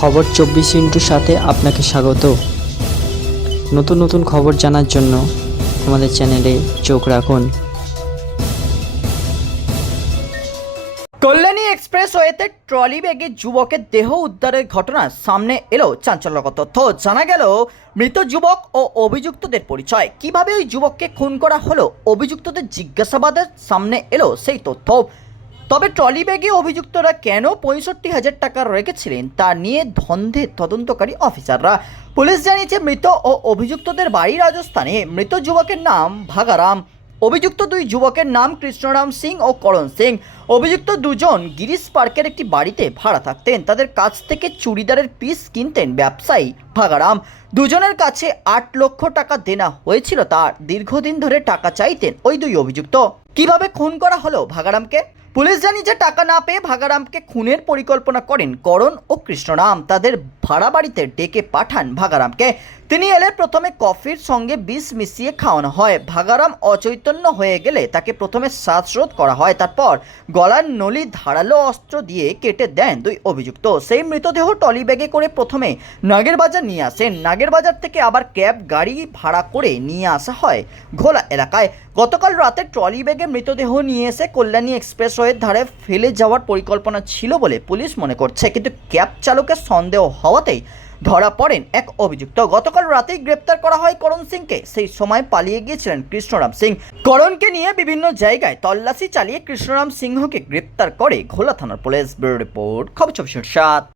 খবর 24 সাথে আপনাকে স্বাগত। নতুন নতুন খবর জানার জন্য আমাদের চ্যানেলে চোখ রাখুন। কল্যাণী এক্সপ্রেসওয়েতে ট্রলি ব্যাগে যুবকের দেহ উদ্ধারের ঘটনা সামনে এলো চাঞ্চল্যকর তথ্য। জানা গেল মৃত যুবক ও অভিযুক্তদের পরিচয়। কিভাবে ওই যুবককে খুন করা হলো, অভিযুক্তদের জিজ্ঞাসাবাদের সামনে এলো সেই তথ্য। তবে ট্রলি ব্যাগে অভিযুক্তরা কেন 65,000 টাকা রেখেছিলেন তা নিয়ে ধন্দে তদন্তকারী অফিসাররা। পুলিশ জানিয়েছে মৃত ও অভিযুক্তদের বাড়ি রাজস্থানে। মৃত যুবকের নাম ভাগারাম। অভিযুক্ত দুই যুবকের নাম কৃষ্ণরাম সিং ও করণ সিং। অভিযুক্ত দুজন গিরিশ পার্কের একটি বাড়িতে ভাড়া থাকতেন। তাদের কাছ থেকে চুড়িদারের পিস কিনতেন ব্যবসায়ী ভাগারাম। দুজনের কাছে 8 লক্ষ টাকা দেনা হয়েছিল তার। দীর্ঘদিন ধরে টাকা চাইতেন ওই দুই অভিযুক্ত। কিভাবে খুন করা হলো ভাগারামকে? পুলিশ জানিয়েছে টাকা না পেয়ে ভাগারামকে খুনের পরিকল্পনা করেন করণ ও কৃষ্ণরাম। তাদের ভাড়া বাড়িতে ডেকে পাঠান ভাগারামকে। তিনি এলে প্রথমে কফির সঙ্গে বিষ মিশিয়ে খাওয়ানো হয়। ভাগারাম অচৈতন্য হয়ে গেলে তাকে প্রথমে শ্বাসরোধ করা হয়, তারপর গলার নলি ধারালো অস্ত্র দিয়ে কেটে দেন দুই অভিযুক্ত। সেই মৃতদেহ ট্রলি ব্যাগে করে প্রথমে নাগেরবাজার নিয়ে আসেন। নাগেরবাজার থেকে আবার ক্যাব গাড়ি ভাড়া করে নিয়ে আসা হয় ঘোলা এলাকায়। গতকাল রাতে ট্রলি ব্যাগে মৃতদেহ নিয়ে এসে কল্যাণী এক্সপ্রেসওয়ের ধারে ফেলে যাওয়ার পরিকল্পনা ছিল বলে পুলিশ মনে করছে, কিন্তু ক্যাব চালকের সন্দেহ হওয়াতেই ধরা পড়েন এক অভিযুক্ত। গতকাল রাতেই গ্রেপ্তার করা হয় করণ সিংকে। সেই সময় পালিয়ে গিয়েছিলেন কৃষ্ণরাম সিং। করণকে নিয়ে বিভিন্ন জায়গায় তল্লাশি চালিয়ে কৃষ্ণরাম সিংহকে গ্রেপ্তার করে ঘোলা থানার পুলিশ। ব্যুরো রিপোর্ট, খবর 24/7।